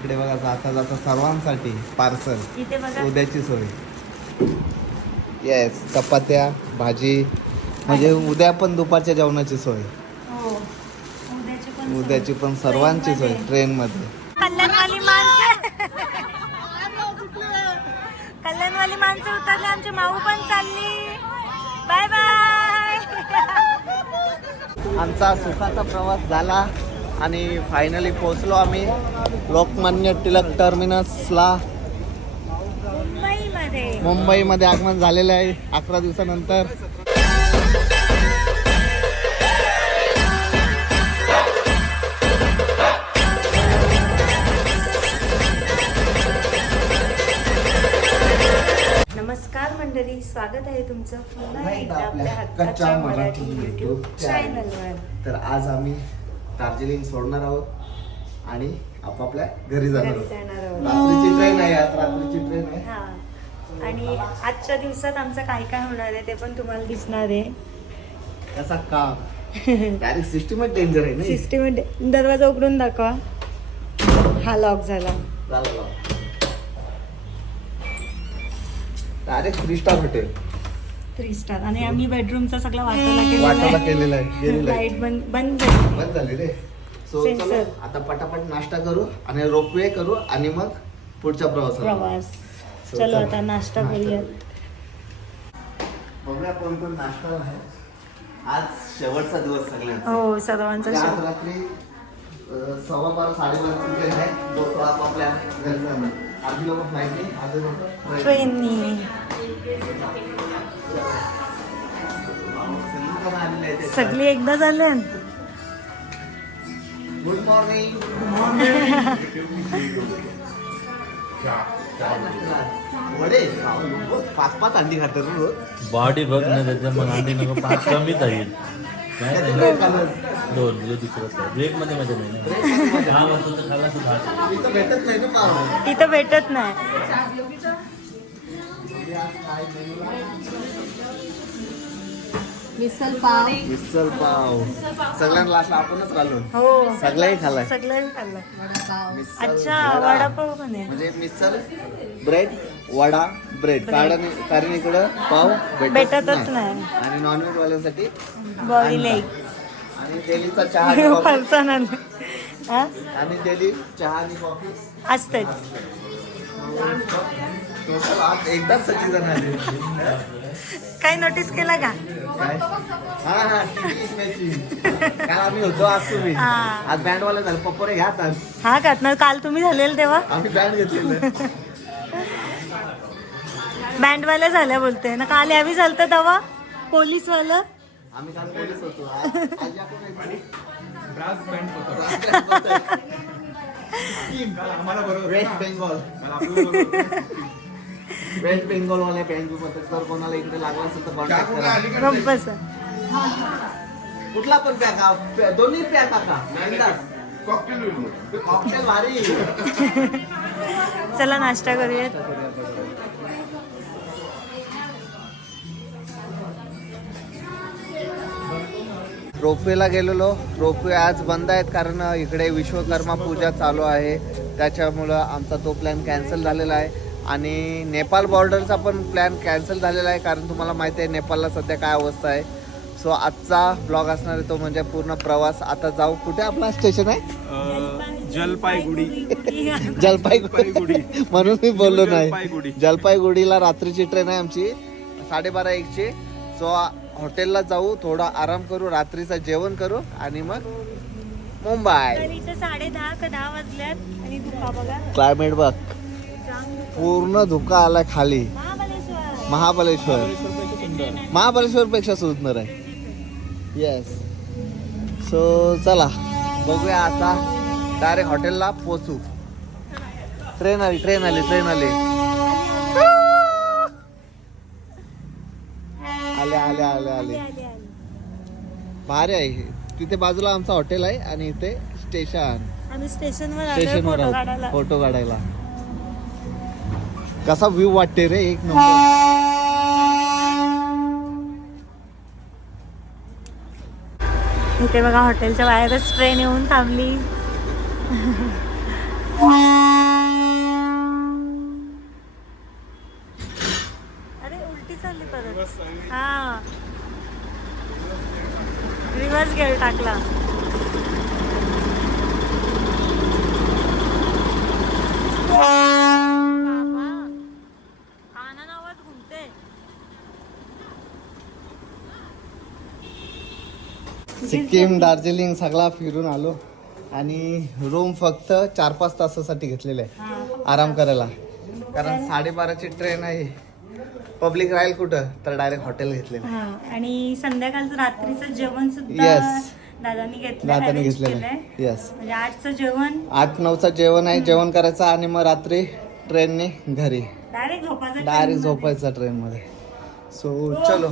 इकडे बघा जाता जाता सर्वांसाठी पार्सल. उद्याची सोय. येस चपात्या भाजी म्हणजे उद्या पण दुपारच्या जेवणाची सोय. हो उद्याची पण सर्वांची सोय ट्रेनमध्ये. कल्याणवाली माणसं. कल्याणवाली माणसं उतरली आमची माऊ पण चालली. बाय बाय आमचा सुखाचा प्रवास झाला. आणि फायनली पोहोचलो आम्ही लोकमान्य टिळक टर्मिनसला मुंबईमध्ये. मुंबईमध्ये आगमन झालेलं आहे अकरा दिवसानंतर. नमस्कार मंडळी स्वागत आहे तुमचं पुन्हा एकदा आपल्या हक्काच्या कच्च्या मराठी युट्यूब YouTube चॅनलवर तर आज आम्ही दार्जिलिंग सोडणार आहोत आणि आपापल्या घरी जाणार घरी आहोत जाणार आहोत. रात्रीची ट्रेन आहे आज रात्रीची ट्रेन आहे. हा. आणि आजच्या दिवसात आमचं काय काय होणार आहे ते पण तुम्हाला दिसणार आहे. कसा काम. डायरेक्ट सिस्टमच डेंजर आहे नाही सिस्टम दरवाजा उघडून दाखवा. हा लॉक झाला. Direct three star hotel three star आणि आम्ही बेडरूमचा सगळा वाटायला केलेला आहे. लाइट बंद बंद झाली. बंद झाली रे. सो. चलो आता पटापट नाश्ता करू आणि रोपवे करू आणि मग पुढच्या प्रवासाला प्रवास. So, चलो. आता नाश्ता करूयात. बघूया कोण कोण नाश्ता आहे. आज शेवटचा दिवस सगळ्यांचा. हो सर्वांचा आज रात्री सव्वा बारा साडेबारा आहे. जो तो आपापल्या घरी जाणार. आधी लोक फ्लाईटने आधी लोक ट्रेननी सगळी एकदा झाले. गुड मॉर्निंग वडे पाच पाच अंडी खातात रोज बॉडी बघ ना त्याचं मग अंडी नको पाच कमीच खाणार? दोन हे दुसरं ब्रेकमध्ये मजा नाही भेटत नाही तिथं भेटत नाही. मिसल पाव. मिसल पाव. सगळ्यांना लास्ट आपणच राहिलो हो. खाल्लाय. सगळ्यांनी मिसल, अच्छा वडा. वडापाव म्हणजे मिसल ब्रेड वडा ब्रेड. कारण कारण इकडं पाव भेटत भेटतच नाही. आणि नॉनव्हेज वाल्यांसाठी बॉईल एग आणि डेलीचा चहा आणि हा? आणि डेली चहा आणि कॉफी असतेच. टोटल आज एकदाच सगळी जण आले. काही नोटीस केला का? काय? हा हा matching. काल आम्ही होतो आज तुम्ही. हा. आज बँडवाले झाले. पप्पोरे घ्या आज हा का? ना काल तुम्ही झालेल तेव्हा? आम्ही बँड घेतलेलं. बँडवाल्या झाल्या बोलते ना काल यावी झालतं तेव्हा? पोलीसवालं? आम्ही काल पोलीस होतो. आज- आज या कोण आहेत? वेस्ट बेंगॉल. वेस्ट बेंगॉल वाले बँक जर कोणाला इकडे लागला असेल तर कॉन्टॅक्ट करा. बसा. कुठला पण पॅक हा, दोन्ही पॅक कॉकटेल भारी. चला नाश्ता करूयात. रोपवेला गेलेलो. रोपवे आज बंद आहेत कारण इकडे विश्वकर्मा पूजा चालू आहे. त्याच्यामुळं आमचा तो प्लॅन कॅन्सल झालेला आहे. आणि नेपाळ बॉर्डरचा पण प्लॅन कॅन्सल झालेला आहे कारण तुम्हाला माहिती आहे नेपाळला सध्या काय अवस्था आहे. सो आजचा ब्लॉग असणार आहे तो म्हणजे पूर्ण प्रवास. आता जाऊ. कुठे आपला स्टेशन आहे? जलपाईगुडी जलपाईगुडी म्हणून मी बोललो. नाही. जलपाईगुडीला रात्रीची ट्रेन आहे आमची. साडेबारा एकची. सो हॉटेलला जाऊ थोडा आराम करू रात्रीचं जेवण करू आणि मग मुंबई. साडे दहा का दहा वाजल्यात आणि क्लायमेट बघ. पूर्ण धुका आला खाली. महाबलेश्वर महाबलेश्वर पेक्षा सुंदर आहे. येस सो चला. बघूया आता. डायरेक्ट हॉटेलला पोचू ट्रेन आली ट्रेन आली ट्रेन आली. आले आले आले आले. भारी आहे. तिथे बाजूला आमचं हॉटेल आहे आणि इथे स्टेशन स्टेशनवर फोटो काढायला. कसा व्ह्यू वाटते रे एक नंबर इथे बघा हॉटेलच्या बाहेरच ट्रेन येऊन थांबली. सिक्कीम दार्जिलिंग सगळा फिरून आलो. आणि रूम फक्त चार पाच तासासाठी घेतलेले आहे. आराम करायला. कारण साडेबाराची ट्रेन आहे. पब्लिक राहील कुठं तर डायरेक्ट हॉटेल घेतलेलं आहे. हा, आणि संध्याकाळचं रात्रीचं जेवण सुद्धा Yes. दादानी घेतलं दादाने arrange घेतलेलं केलंय. आहे. येस म्हणजे आठचं जेवण. आठ नऊचं जेवण आहे. जेवण करायचं आणि मग रात्री ट्रेनने घरी. डायरेक्ट झोपायचं डायरेक्ट झोपायचं ट्रेनमध्ये सो चलो.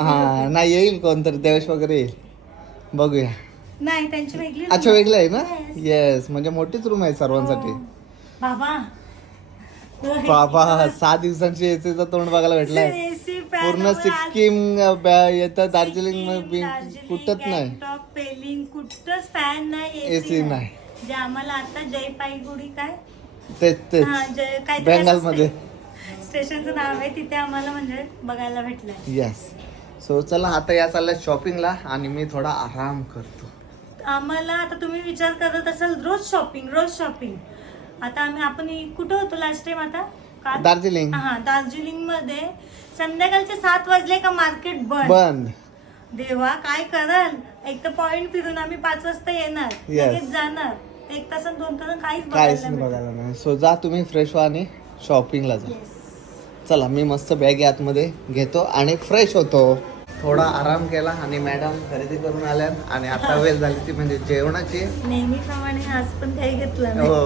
हा नाही येईल कोणतरी देवेश वगैरे येईल. बघूया. नाही त्यांची वेगळी अच्छा वेगळं आहे ना. येस म्हणजे मोठीच रूम आहे सर्वांसाठी. बाबा. बाबा सहा दिवसांची एसीचं तोंड बघायला भेटलंय. पूर्ण सिक्कीम येतं दार्जिलिंग कुठंच नाही. कुठंच फॅन नाही एसी नाही. जे आम्हाला आता जयपाईगुडी काय? तेच तेच. हा, बेंगाल मध्ये. स्टेशनचं नाव आहे तिथे आम्हाला म्हणजे बघायला भेटलंय. येस सो चला आता या चालल्या शॉपिंगला आणि मी थोडा आराम करतो. आम्हाला आता तुम्ही विचार करत असाल रोज शॉपिंग रोज शॉपिंग आता आम्ही आपण कुठं होतो लास्ट टाइम आता? दार्जिलिंग. हा दार्जिलिंगमध्ये संध्याकाळचे सात वाजले का मार्केट बंद? बंद. देवा काय कराल? एक तर पॉइंट फिरून आम्ही पाच वाजता येणार. Yes. लगेच जाणार. एक तास दोन तास काहीच काहीच बघायला नाही नाही बघायला नाही सो जा तुम्ही फ्रेश व्हा आणि शॉपिंगला जा. चला मी मस्त बॅग आतमध्ये घेतो आणि फ्रेश होतो. थोडा आराम केला आणि मॅडम खरेदी करून आल्या आणि आता वेळ झाली ती म्हणजे जेवणाची. नेहमीप्रमाणे आज पण काही घेतलं हो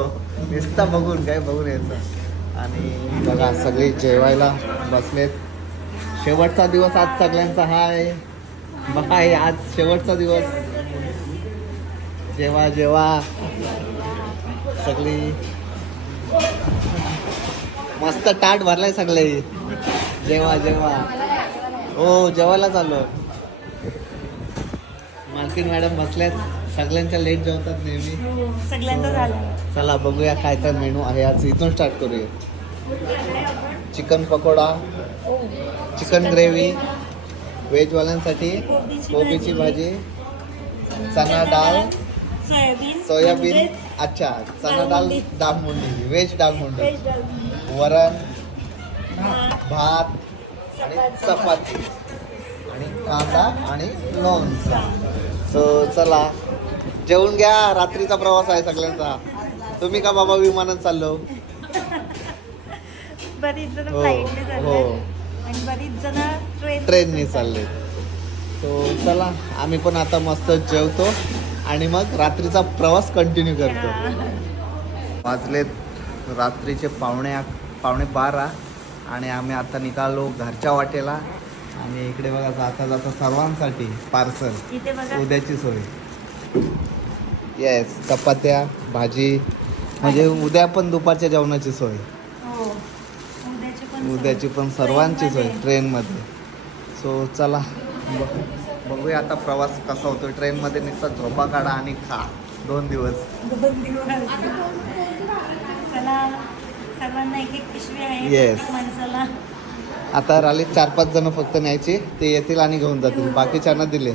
नुसतं बघून काय बघून यायचं. आणि बघा सगळे जेवायला बसलेत. शेवटचा दिवस आज सगळ्यांचा हा आहे बाय आज शेवटचा दिवस. जेवा जेवा. सगळी. मस्त ताट भरलाय सगळे. जेवा जेवा. हो जेवायला चाललो मालकीन मॅडम बसल्यात सगळ्यांच्या लेट जेवतात नेहमी. सगळ्यांचं झालं. चला बघूया काय काय मेनू आहे. आज इथून स्टार्ट करूया. चिकन पकोडा चिकन ग्रेव्ही व्हेजवाल्यांसाठी कोबीची भाजी. चना डाळ सोयाबीन अच्छा चना डाळ. डाळ मुंडी. व्हेज डाळ मुंडी. वरण भात, आणि चपाती आणि कांदा आणि लोणचा. सो चला जेवून घ्या रात्रीचा प्रवास आहे सगळ्यांचा. तुम्ही का बाबा विमानात चाललो? बरीच जण हो, फ्लाईटने हो. चालले. आणि बरीच जण ट्रेन ट्रेनने चालले. सो चला आम्ही पण आता मस्त जेवतो आणि मग रात्रीचा प्रवास कंटिन्यू करतो. वाजलेत रात्रीचे पावणे पावणे बारा आणि आम्ही आता निघालो घरच्या वाटेला. आणि इकडे बघा जाता जाता सर्वांसाठी पार्सल. उद्याची सोय. येस चपात्या भाजी म्हणजे उद्या पण दुपारच्या जेवणाची सोय. हो उद्याची पण सर्वांची सोय ट्रेनमध्ये. सो चला बघूया आता प्रवास कसा होतो ट्रेनमध्ये नुसता झोपा काढा आणि खा. दोन दिवस. दोन दिवस चला सर्वांना एक एक पिशवी आहे Yes. प्रत्येक माणसाला. आता राहिले चार पाच जण फक्त न्यायचे ते येतील आणि घेऊन जातील. बाकीच्यांना दिले.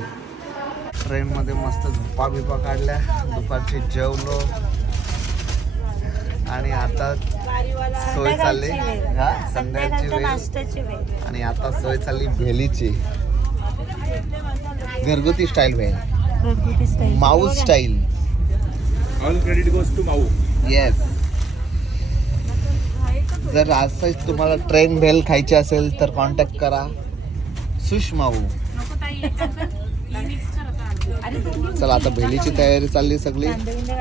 ट्रेनमध्ये मस्त झोपा बिपा काढल्या दुपारची जेवलो. आणि आता सोय चालली. संध्याकाळची वेळ. हा? संध्याकाळची संध्याकाळच्या वेळ. नाश्त्याची वेळ. आणि आता सोय चालली भेलीची. घरगुती स्टाईल भेल घरगुती style. Mau. Style all credit goes to Mau. Yes जर असंच तुम्हाला ट्रेन भेल खायची असेल तर कॉन्टॅक्ट करा. सुषमाऊ चला आता भेलीची तयारी चालली सगळी.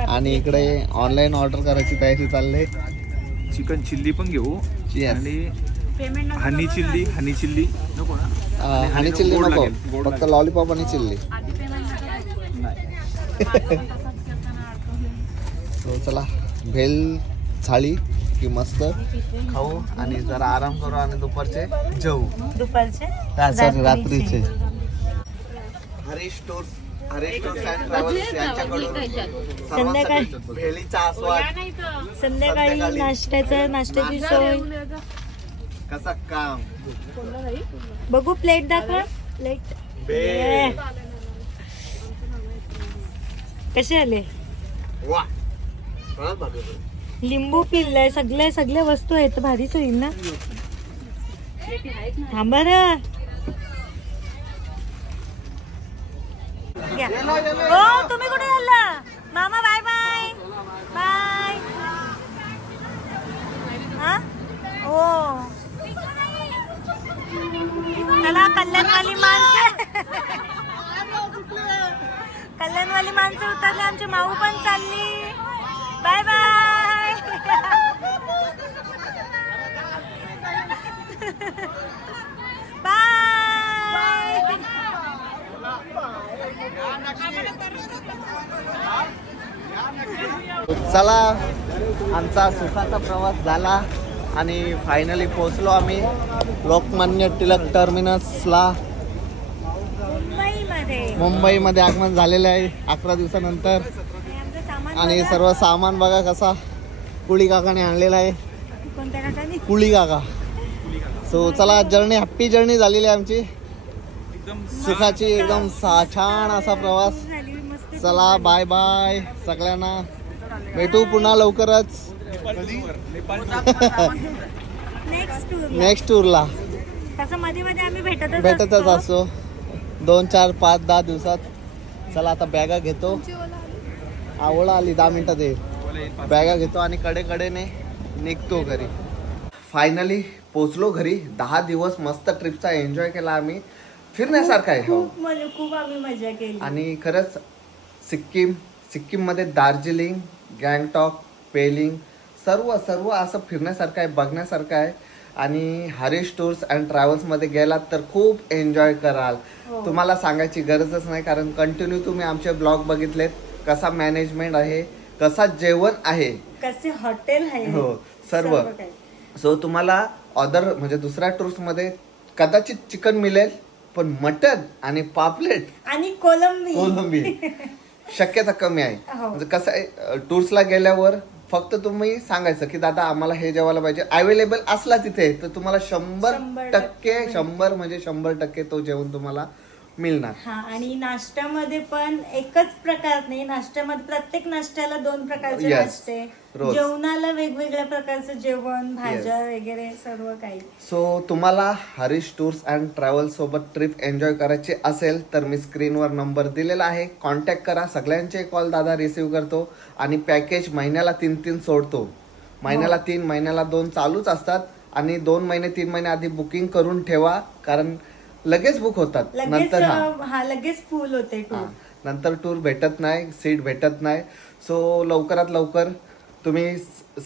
आणि इकडे ऑनलाईन ऑर्डर करायची तयारी चालली. चिकन चिल्ली पण घेऊ. आणि हनी चिल्ली. हनी चिल्ली नको ना. आणि चिल्ली नको. फक्त. लॉलीपॉप आणि चिल्ली आधी पेमेंट नको करू. नाही. So, चला. भेल थाळी. की मस्त खाऊ आणि जरा आराम करू आणि दुपारचे जेऊ. दुपारचे? रात्रीचे. Harish tour Harish tour and travels यांच्याकडून संध्याकाळी. सर्वांसाठी भेलीचा आस्वाद. संध्याकाळी. नाश्त्याचं नाश्त्याची सोय. कसा काम? बघू प्लेट दाखवा. प्लेट. कसे आले? लिंबू पिल्लय सगळे सगळ्या वस्तू आहेत भारीच होईल ना. थांबा ना हो तुम्ही कुठे चालला? मामा बाय बाय. बाय. हा? हो चला कल्याणवाली माणसं. कल्याणवाली माणसं उतरली आमची माऊ पण चालली. Bye bye. चला आमचा सुखाचा प्रवास झाला आणि फायनली पोहोचलो आम्ही लोकमान्य टिळक टर्मिनसला मुंबईमध्ये. आगमन झालेलं आहे अकरा दिवसानंतर. आणि. सर्व सामान बघा कसा. कुळी काकाने आणलेला आहे. कोणत्या काकानी? कुळी काका. सो चला जर्नी हॅप्पी जर्नी झालेली आहे आमची. सुखाची एकदम सा- छान असा प्रवास. झाली मस्त चला बाय बाय सगळ्यांना. भेटू पुन्हा लवकरच. नेक्स्ट टूर नेक्स्ट टूरला तसं मध्ये मध्ये आम्ही भेटतच. असतो. दोन चार पाच दहा दिवसात. चला आता बॅगा घेतो. आवळा आली दहा मिनिटात येईल बॅगा घेतो आणि कडे कडेने निघतो घरी. फायनली पोचलो घरी. दहा दिवस मस्त ट्रिपचा एन्जॉय केला आम्ही. फिरण्यासारखं आहे हो. खूप म्हणजे खूप आम्ही मजा केली. आणि खरंच सिक्कीम सिक्कीममध्ये दार्जिलिंग गँगटॉक पेलिंग सर्व सर्व असं फिरण्यासारखं आहे बघण्यासारखं आहे. आणि हरीश टूर्स अँड ट्रॅव्हल्समध्ये गेलात तर खूप एन्जॉय कराल. हो. तुम्हाला सांगायची गरजच नाही कारण कंटिन्यू तुम्ही आमचे ब्लॉग बघितलेत. कसा मॅनेजमेंट आहे कसा जेवण आहे? कसे हॉटेल आहे? हो सर्व. काही. सो तुम्हाला अदर म्हणजे दुसऱ्या टूर्समध्ये कदाचित चिकन मिळेल पण मटन आणि पापलेट आणि कोलंबी. कोलंबी. शक्यता कमी आहे. हो. म्हणजे कसं आहे टूर्सला गेल्यावर फक्त तुम्ही सांगायचं की दादा आम्हाला हे जेवायला पाहिजे. अवेलेबल असला तिथे तर तुम्हाला शंभर शंभर टक्के टक्के. शंभर म्हणजे शंभर टक्के तो जेवण तुम्हाला मिळणार. हा आणि नाश्त्यामध्ये पण एकच प्रकार नाही नाश्त्यामध्ये प्रत्येक नाश्त्याला दोन प्रकारचे Yes. नाश्ते. रोज. जेवणाला वेगवेगळ्या प्रकारचं जेवण भाज्या वगैरे सर्व काही. सो तुम्हाला हरीश टूर्स अँड ट्रॅव्हल सोबत ट्रिप एन्जॉय करायची असेल तर मी स्क्रीनवर नंबर दिलेला आहे. कॉन्टॅक्ट करा. सगळ्यांचे कॉल दादा रिसीव करतो आणि पॅकेज महिन्याला तीन तीन सोडतो. महिन्याला तीन महिन्याला दोन चालूच असतात आणि दोन महिने तीन महिने आधी बुकिंग करून ठेवा. कारण लगेच बुक होतात. लगेच नंतर हा. अं, हा लगेच फुल होते हा. नंतर टूर भेटत नाही सीट भेटत नाही. सो लवकरात लवकर तुम्ही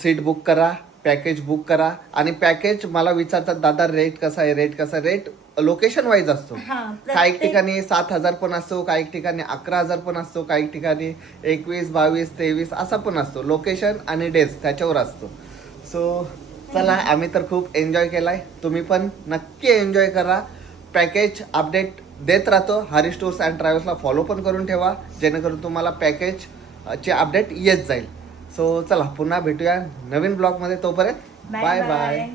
सीट बुक करा पॅकेज बुक करा. आणि पॅकेज मला विचारतात दादा रेट कसा आहे? रेट कसा रेट लोकेशन वाईज असतो. हा काही प्रत्येक ठिकाणी सात हजार पण असतो काही ठिकाणी अकरा हजार पण असतो काही ठिकाणी एकवीस बावीस तेवीस असा पण असतो. लोकेशन आणि डेज त्याच्यावर असतो. सो चला आम्ही तर खूप एन्जॉय केलाय. तुम्ही पण नक्की एन्जॉय करा. पॅकेज अपडेट देत राहतो. हरी टूर्स अँड ट्रॅव्हल्सला फॉलो पण करून ठेवा. जेणेकरून तुम्हाला पॅकेज चे अपडेट येत जाईल. सो चला पुन्हा भेटूया नवीन ब्लॉगमध्ये. तोपर्यंत बाय. बाय